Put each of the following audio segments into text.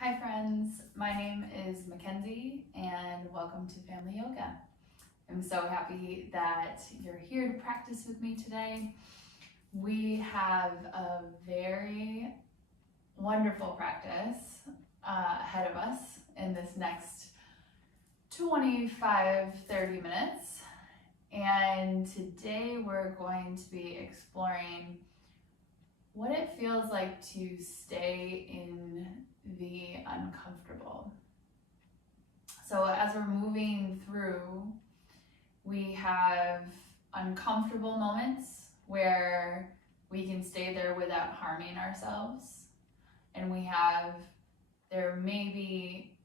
Hi friends, my name is Mackenzie and welcome to Family Yoga. I'm so happy that you're here to practice with me today. We have a very wonderful practice ahead of us in this next 25-30 minutes. And today we're going to be exploring what it feels like to stay in the uncomfortable. So as we're moving through, we have uncomfortable moments where we can stay there without harming ourselves. And there may be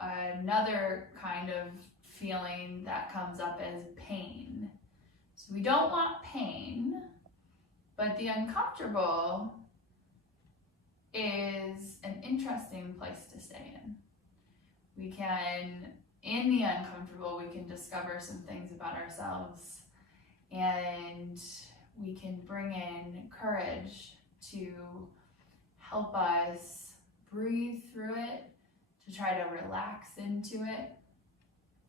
another kind of feeling that comes up as pain. So we don't want pain, but the uncomfortable is an interesting place to stay in. In the uncomfortable, we can discover some things about ourselves, and we can bring in courage to help us breathe through it, to try to relax into it,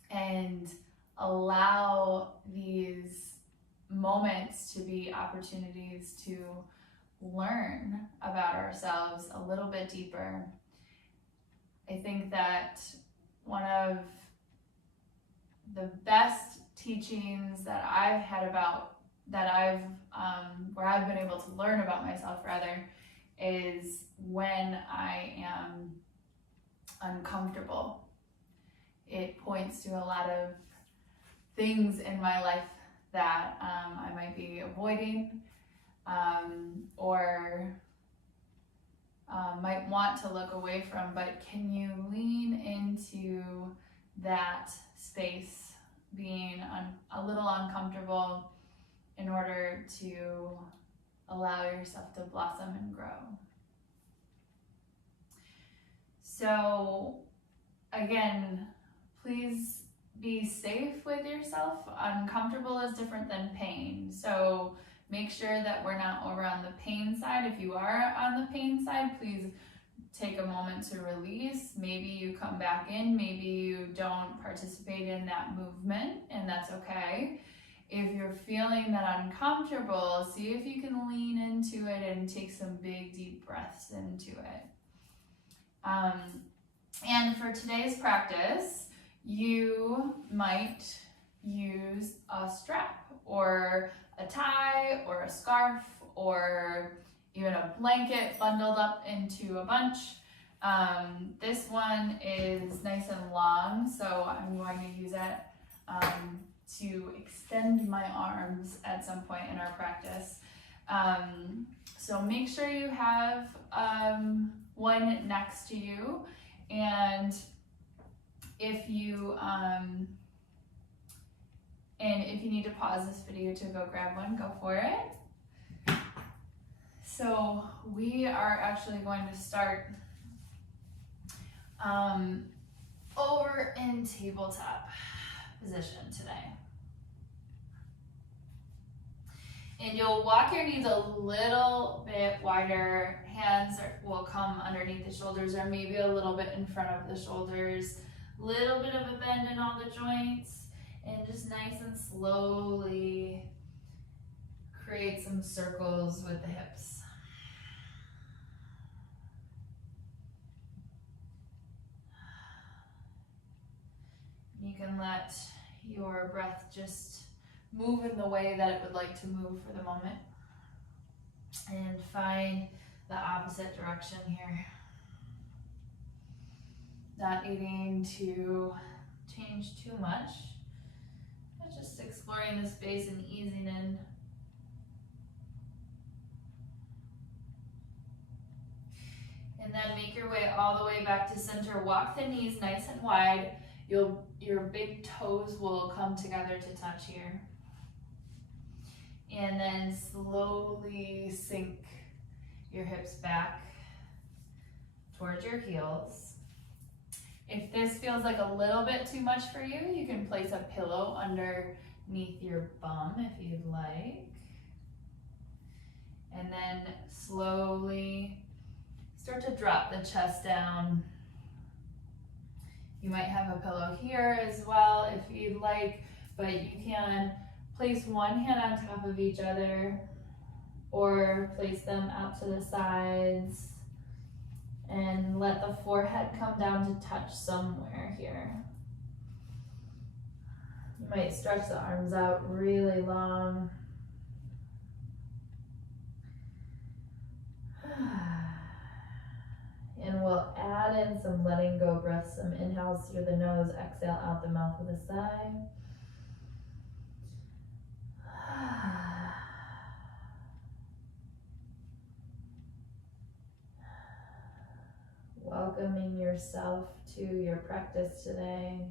and allow these moments to be opportunities to learn about ourselves a little bit deeper. I think that one of the best teachings that I've had where I've been able to learn about myself is when I am uncomfortable. It points to a lot of things in my life that I might be avoiding or might want to look away from, but can you lean into that space being a little uncomfortable in order to allow yourself to blossom and grow? So again, please be safe with yourself. Uncomfortable is different than pain. So make sure that we're not over on the pain side. If you are on the pain side, please take a moment to release. Maybe you come back in, maybe you don't participate in that movement, and that's okay. If you're feeling that uncomfortable, see if you can lean into it and take some big deep breaths into it. And for today's practice, you might use a strap or a tie or a scarf or even a blanket bundled up into a bunch. This one is nice and long, so I'm going to use it to extend my arms at some point in our practice. So make sure you have one next to you, and if you need to pause this video to go grab one, go for it. So we are actually going to start over in tabletop position today. And you'll walk your knees a little bit wider. Hands will come underneath the shoulders or maybe a little bit in front of the shoulders. Little bit of a bend in all the joints, and just nice and slowly create some circles with the hips. You can let your breath just move in the way that it would like to move for the moment, and find the opposite direction here. Not needing to change too much, but just exploring the space and easing in. And then make your way all the way back to center. Walk the knees nice and wide. Your big toes will come together to touch here. And then slowly sink your hips back towards your heels. If this feels like a little bit too much for you, you can place a pillow underneath your bum if you'd like. And then slowly start start to drop the chest down. You might have a pillow here as well if you'd like, but you can place one hand on top of each other or place them out to the sides and let the forehead come down to touch somewhere here. You might stretch the arms out really long. And we'll add in some letting go breaths, some inhales through the nose, exhale out the mouth with a sigh. Welcoming yourself to your practice today.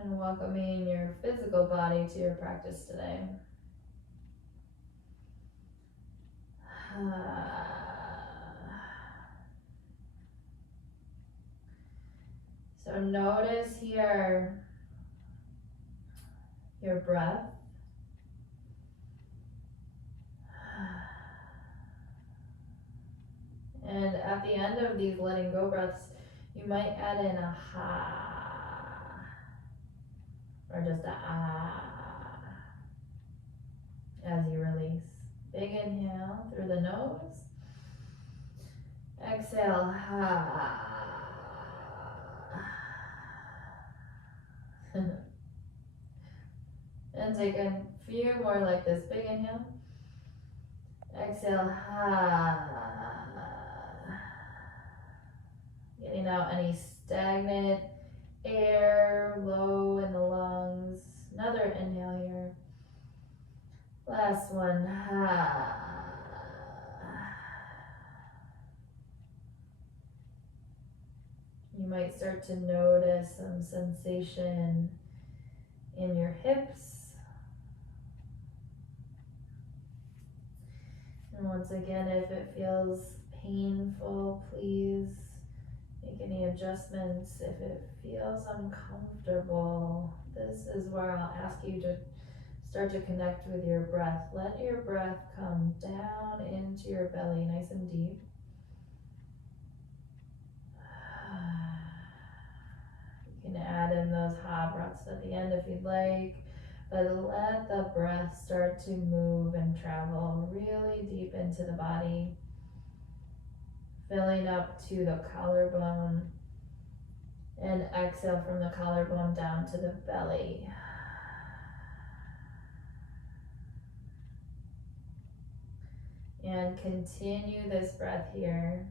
And welcoming your physical body to your practice today. So notice here your breath. And at the end of these letting go breaths, you might add in a ha or just a ah as you release. Big inhale through the nose. Exhale, ha. And take a few more like this. Big inhale. Exhale, ha. Getting out any stagnant air, low in the lungs. Another inhale here. Last one, ha. You might start to notice some sensation in your hips. And once again, if it feels painful, please make any adjustments. If it feels uncomfortable, this is where I'll ask you to start to connect with your breath. Let your breath come down into your belly, nice and deep. You can add in those ha breaths at the end if you'd like, but let the breath start to move and travel really deep into the body, filling up to the collarbone, and exhale from the collarbone down to the belly. And continue this breath here.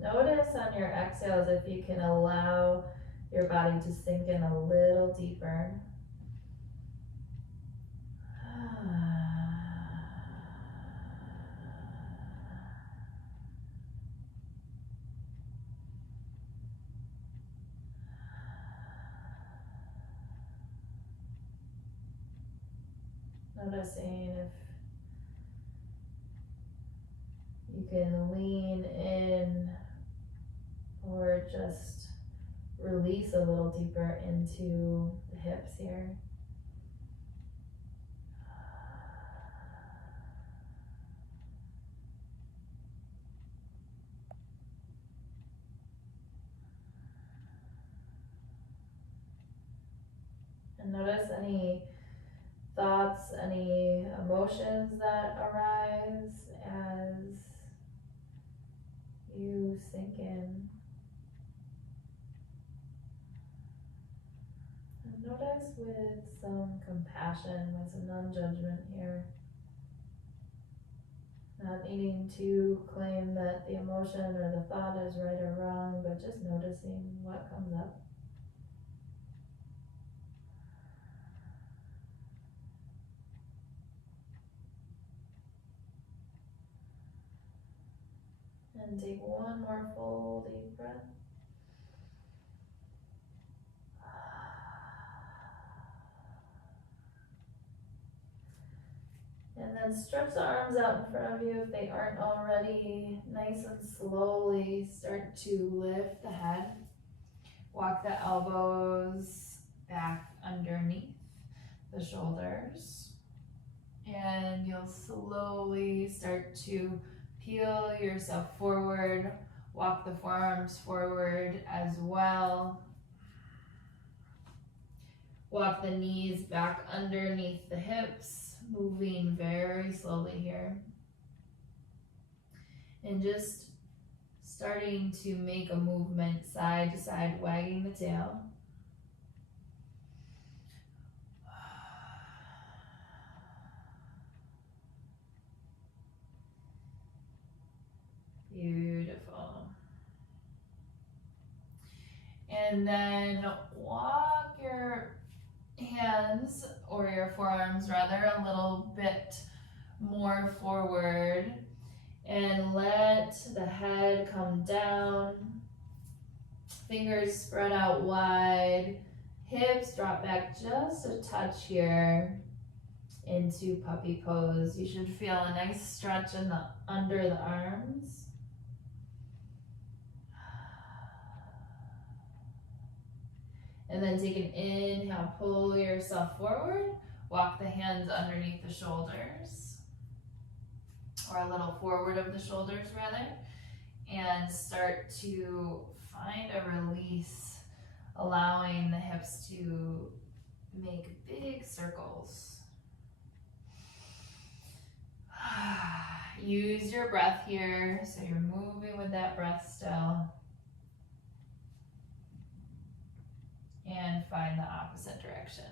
Notice on your exhales if you can allow your body to sink in a little deeper. Noticing if you can lean in or just release a little deeper into the hips here. And notice any thoughts, any emotions that arise as you sink in. And notice with some compassion, with some non-judgment here. Not needing to claim that the emotion or the thought is right or wrong, but just noticing what comes up. And take one more full deep breath. And then stretch the arms out in front of you if they aren't already. Nice and slowly start to lift the head. Walk the elbows back underneath the shoulders. And you'll slowly start to peel yourself forward. Walk the forearms forward as well. Walk the knees back underneath the hips, moving very slowly here. And just starting to make a movement side to side, wagging the tail. Beautiful. And then walk your hands, or your forearms rather, a little bit more forward, and let the head come down. Fingers spread out wide. Hips drop back just a touch here into puppy pose. You should feel a nice stretch in the under the arms. And then take an inhale, pull yourself forward. Walk the hands underneath the shoulders, or a little forward of the shoulders rather, and start to find a release, allowing the hips to make big circles. Use your breath here, so you're moving with that breath still. And find the opposite direction.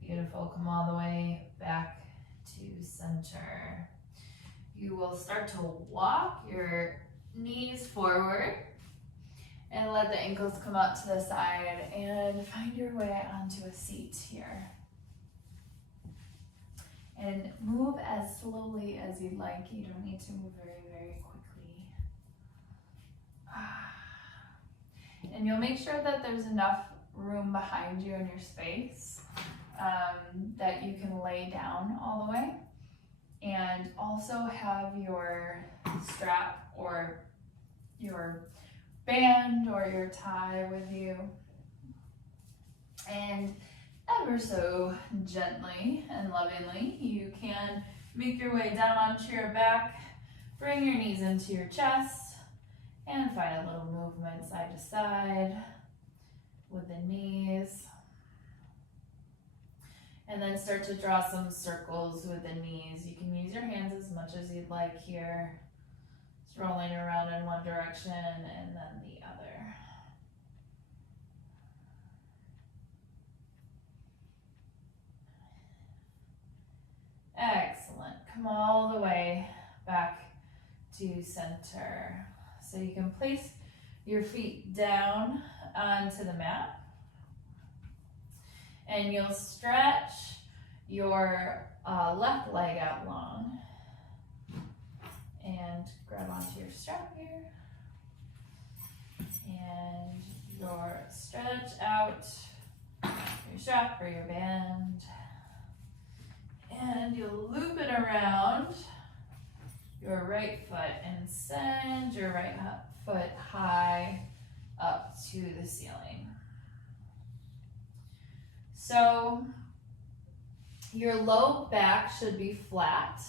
Beautiful. Come all the way back to center. You will start to walk your knees forward and let the ankles come out to the side, and find your way onto a seat here. And move as slowly as you'd like. You don't need to move very, very quickly. And you'll make sure that there's enough room behind you in your space that you can lay down all the way. And also have your strap or your band or your tie with you. And ever so gently and lovingly, you can make your way down onto your back, bring your knees into your chest, and find a little movement side to side with the knees. And then start to draw some circles with the knees. You can use your hands as much as you'd like here. Just rolling around in one direction and then the other. Excellent. Come all the way back to center. So you can place your feet down onto the mat. And you'll stretch your left leg out long. And grab onto your strap here. And your stretch out your strap or your band. And you'll loop it around your right foot and send your right foot high up to the ceiling. So your low back should be flat.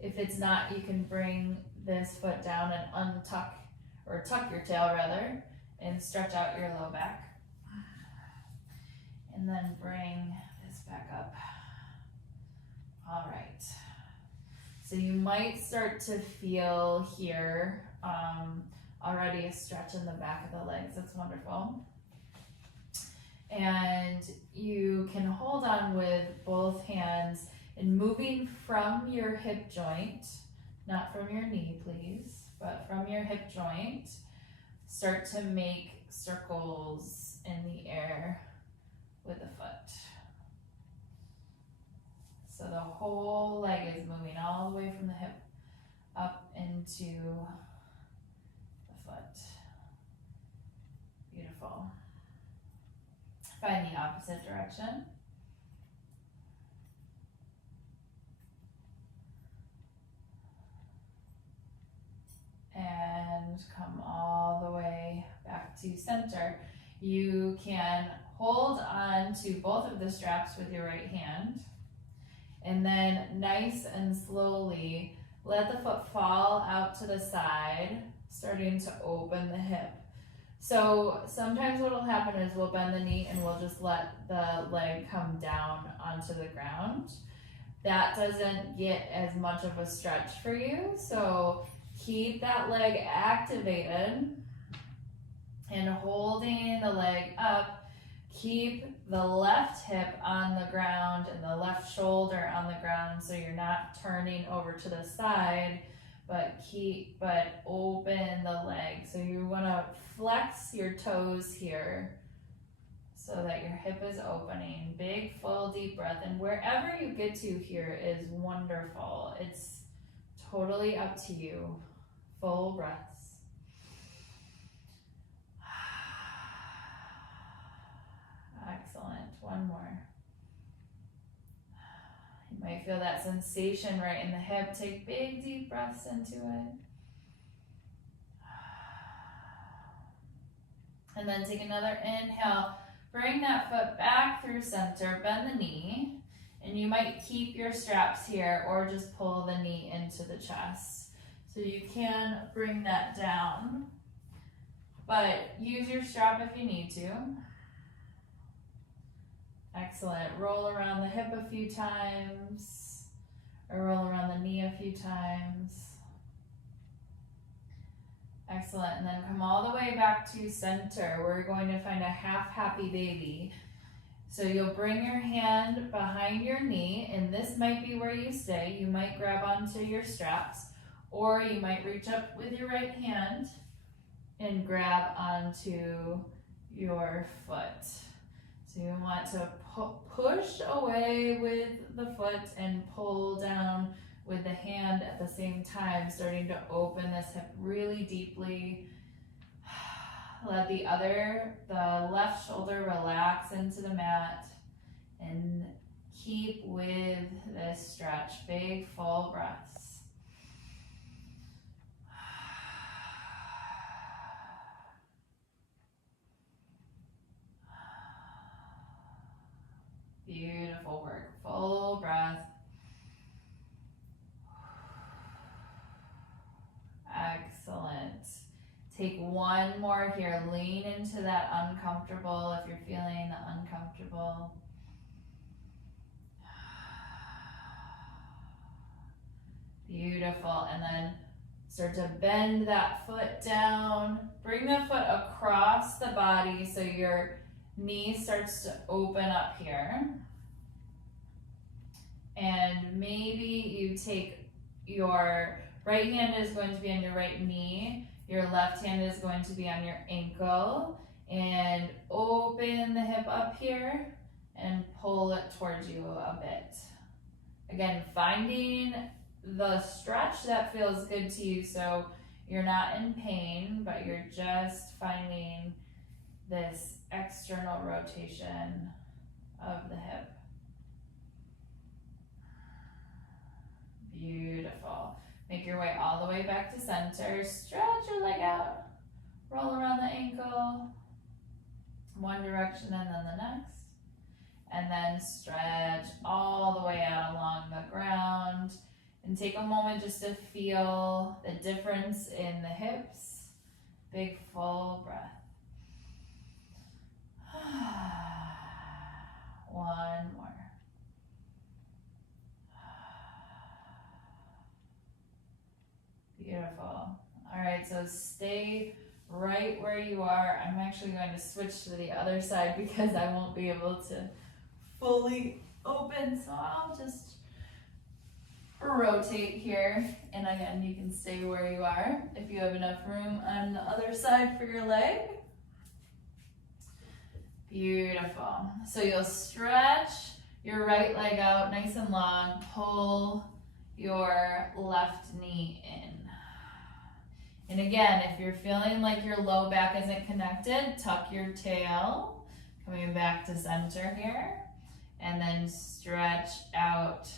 If it's not, you can bring this foot down and untuck, or tuck your tail rather, and stretch out your low back. And then bring this back up. All right. So you might start to feel here already a stretch in the back of the legs. That's wonderful. And you can hold on with both hands and moving from your hip joint, not from your knee, please, but from your hip joint, start to make circles in the air with the foot. So the whole leg is moving all the way from the hip up into the foot. Beautiful. Find the opposite direction. And come all the way back to center. You can hold on to both of the straps with your right hand, and then nice and slowly let the foot fall out to the side, starting to open the hip. So sometimes what will happen is we'll bend the knee and we'll just let the leg come down onto the ground. That doesn't get as much of a stretch for you, so keep that leg activated and holding the leg up. Keep the left hip on the ground and the left shoulder on the ground so you're not turning over to the side, but open the leg. So you want to flex your toes here so that your hip is opening. Big, full, deep breath. And wherever you get to here is wonderful. It's totally up to you. Full breaths. Excellent. One more. You might feel that sensation right in the hip. Take big, deep breaths into it. And then take another inhale. Bring that foot back through center. Bend the knee. And you might keep your straps here or just pull the knee into the chest. So you can bring that down. But use your strap if you need to. Excellent. Roll around the hip a few times, or roll around the knee a few times. Excellent. And then come all the way back to center. We're going to find a half happy baby. So you'll bring your hand behind your knee, and this might be where you stay. You might grab onto your straps, or you might reach up with your right hand and grab onto your foot. So you want to push away with the foot and pull down with the hand at the same time, starting to open this hip really deeply. Let the left shoulder relax into the mat and keep with this stretch. Big, full breaths. Beautiful work. Full breath. Excellent. Take one more here. Lean into that uncomfortable if you're feeling the uncomfortable. Beautiful. And then start to bend that foot down. Bring the foot across the body so your knee starts to open up here. And maybe you take your right hand is going to be on your right knee. Your left hand is going to be on your ankle. And open the hip up here and pull it towards you a bit. Again, finding the stretch that feels good to you so you're not in pain, but you're just finding this external rotation of the hip. Beautiful. Make your way all the way back to center. Stretch your leg out. Roll around the ankle. One direction and then the next. And then stretch all the way out along the ground. And take a moment just to feel the difference in the hips. Big full breath. One more. Beautiful. All right, so stay right where you are. I'm actually going to switch to the other side because I won't be able to fully open, so I'll just rotate here. And again, you can stay where you are if you have enough room on the other side for your leg. Beautiful. So you'll stretch your right leg out nice and long. Pull your left knee in. And again, if you're feeling like your low back isn't connected, tuck your tail. Coming back to center here, and then stretch out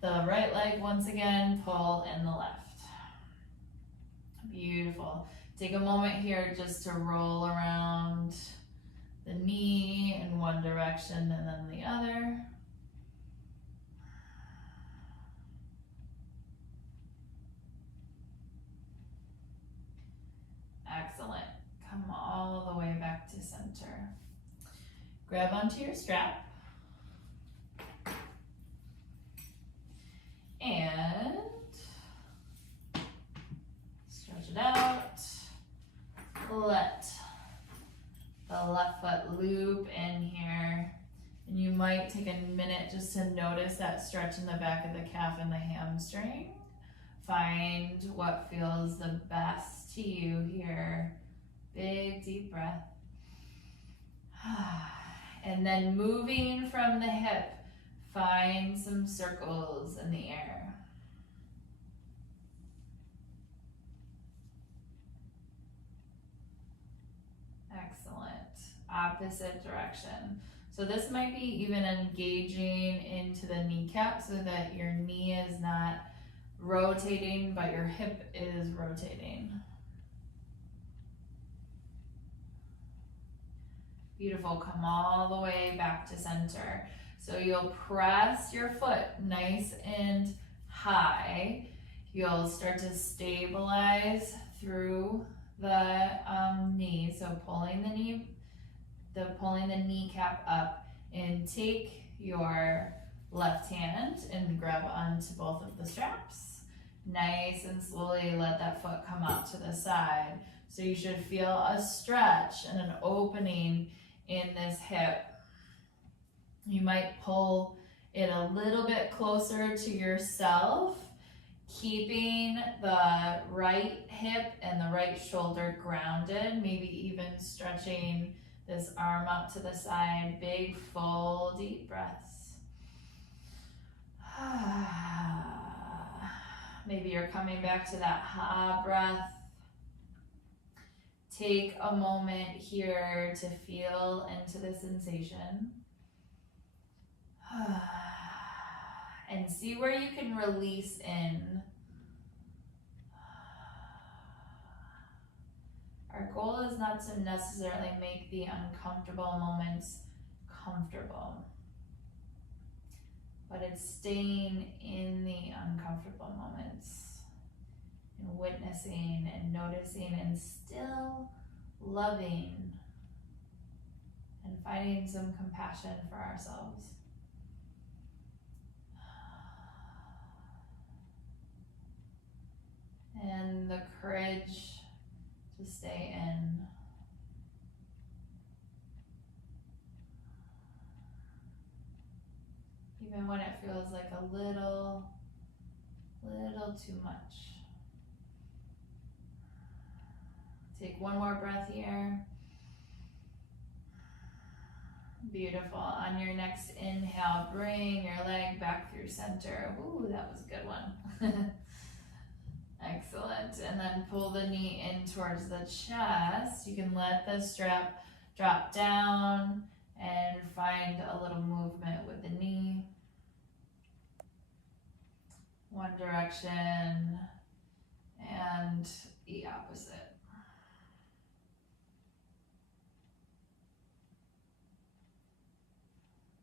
the right leg once again, pull in the left. Beautiful. Take a moment here just to roll around the knee in one direction and then the other. Excellent. Come all the way back to center. Grab onto your strap. And stretch it out. Let the left foot loop in here. And you might take a minute just to notice that stretch in the back of the calf and the hamstring. Find what feels the best to you here. Big, deep breath. And then moving from the hip, find some circles in the air. Excellent. Opposite direction. So this might be even engaging into the kneecap so that your knee is not rotating, but your hip is rotating. Beautiful. Come all the way back to center. So you'll press your foot nice and high. You'll start to stabilize through the knee. So pulling the kneecap up, and take your left hand and grab onto both of the straps. Nice and slowly let that foot come out to the side. So you should feel a stretch and an opening in this hip. You might pull it a little bit closer to yourself, keeping the right hip and the right shoulder grounded, maybe even stretching this arm out to the side. Big, full, deep breaths. Maybe you're coming back to that ha breath. Take a moment here to feel into the sensation. And see where you can release in. Our goal is not to necessarily make the uncomfortable moments comfortable, but it's staying in the uncomfortable moments and witnessing and noticing and still loving and finding some compassion for ourselves. And the courage to stay in. Even when it feels like a little too much. Take one more breath here. Beautiful. On your next inhale, bring your leg back through center. Ooh, that was a good one. Excellent. And then pull the knee in towards the chest. You can let the strap drop down and find a little movement with the knee. One direction and the opposite.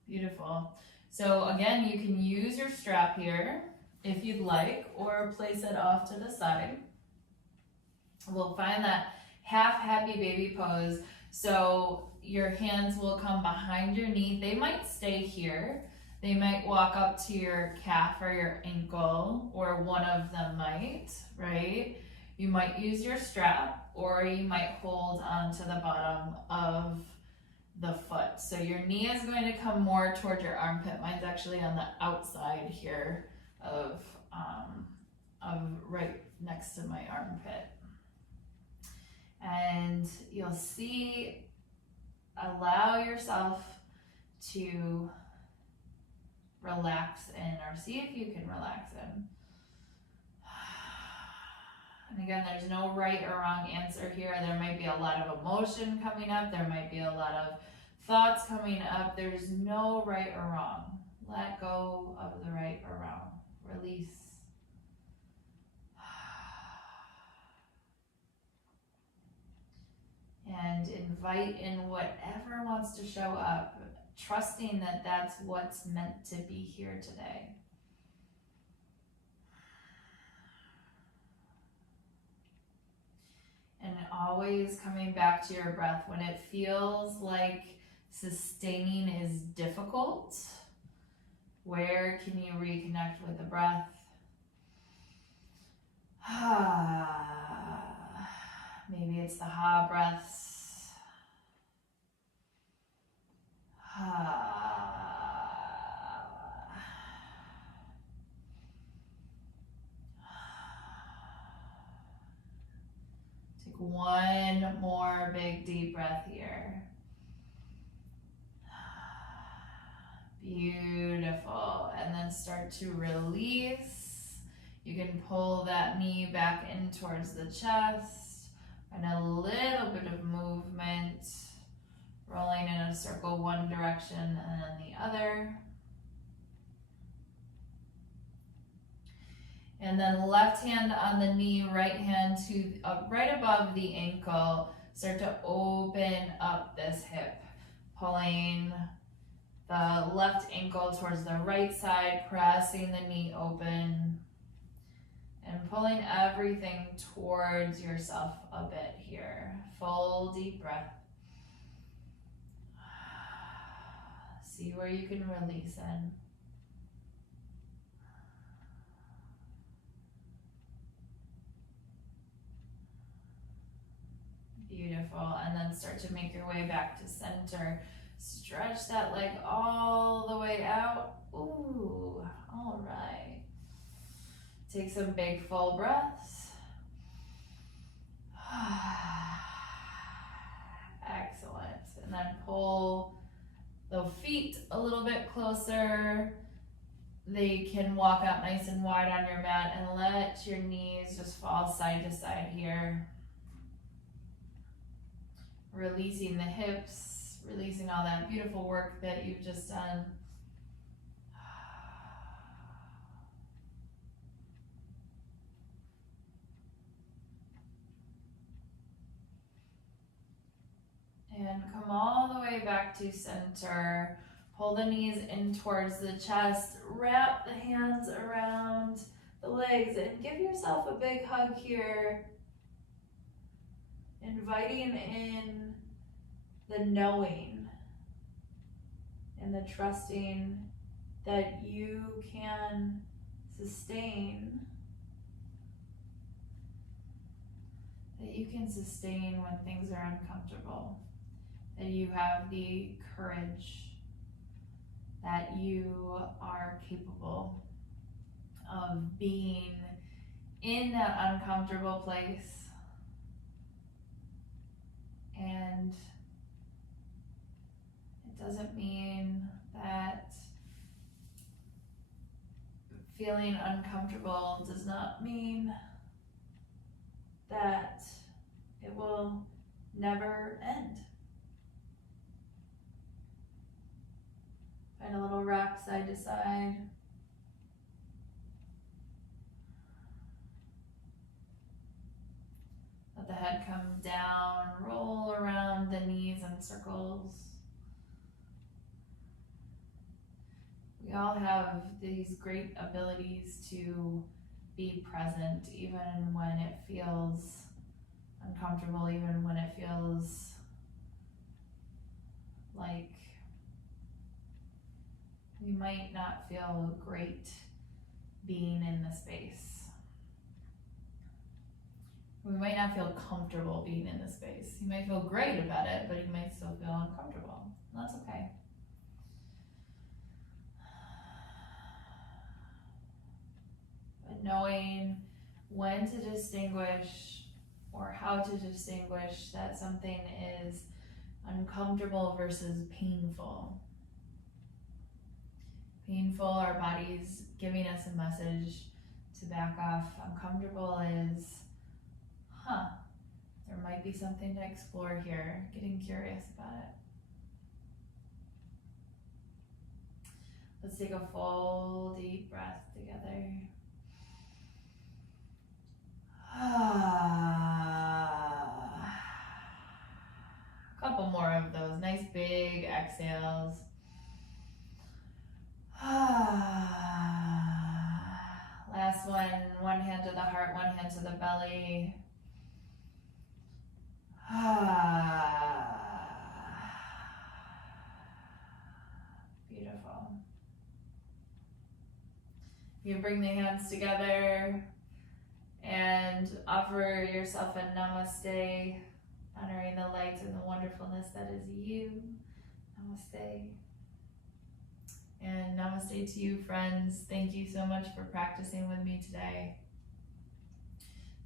Beautiful. So again, you can use your strap here if you'd like, or place it off to the side. We'll find that half happy baby pose. So your hands will come behind your knee. They might stay here. They might walk up to your calf or your ankle, or one of them might, right? You might use your strap, or you might hold onto the bottom of the foot. So your knee is going to come more toward your armpit. Mine's actually on the outside here of right next to my armpit. And you'll see, allow yourself to relax in, or see if you can relax in. And again, there's no right or wrong answer here. There might be a lot of emotion coming up. There might be a lot of thoughts coming up, there's no right or wrong. Let go of the right or wrong. Release. And invite in whatever wants to show up, trusting that that's what's meant to be here today. And always coming back to your breath. When it feels like sustaining is difficult, where can you reconnect with the breath? Maybe it's the ha breaths. Take one more big deep breath here. Beautiful. And then start to release. You can pull that knee back in towards the chest, and a little bit of movement, rolling in a circle one direction and then the other. And then left hand on the knee, right hand to right above the ankle. Start to open up this hip, pulling the left ankle towards the right side, pressing the knee open, and pulling everything towards yourself a bit here. Full deep breath. See where you can release in. Beautiful. And then start to make your way back to center. Stretch that leg all the way out. Ooh, all right. Take some big full breaths. Excellent. And then pull the feet a little bit closer. They can walk out nice and wide on your mat, and let your knees just fall side to side here. Releasing the hips, releasing all that beautiful work that you've just done. And come all the way back to center. Pull the knees in towards the chest. Wrap the hands around the legs and give yourself a big hug here. Inviting in the knowing and the trusting that you can sustain. That you can sustain when things are uncomfortable. That you have the courage, that you are capable of being in that uncomfortable place. And it doesn't mean that feeling uncomfortable does not mean that it will never end. Find a little rock side to side. Let the head come down, roll around the knees in circles. We all have these great abilities to be present even when it feels uncomfortable, even when it feels like we might not feel great being in the space. We might not feel comfortable being in the space. You might feel great about it, but you might still feel uncomfortable. That's okay. But knowing when to distinguish or how to distinguish that something is uncomfortable versus painful. Painful, our body's giving us a message to back off. Uncomfortable is, there might be something to explore here. Getting curious about it. Let's take a full deep breath together. A couple more of those nice big exhales. Last one hand to the heart, one hand to the belly. Beautiful. You bring the hands together and offer yourself a namaste, honoring the light and the wonderfulness that is you. Namaste. And namaste to you, friends. Thank you so much for practicing with me today.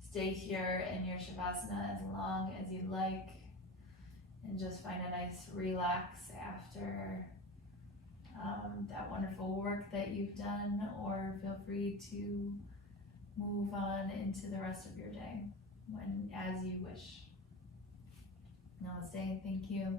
Stay here in your Shavasana as long as you like, and just find a nice relax after that wonderful work that you've done, or feel free to move on into the rest of your day as you wish. Namaste. Thank you.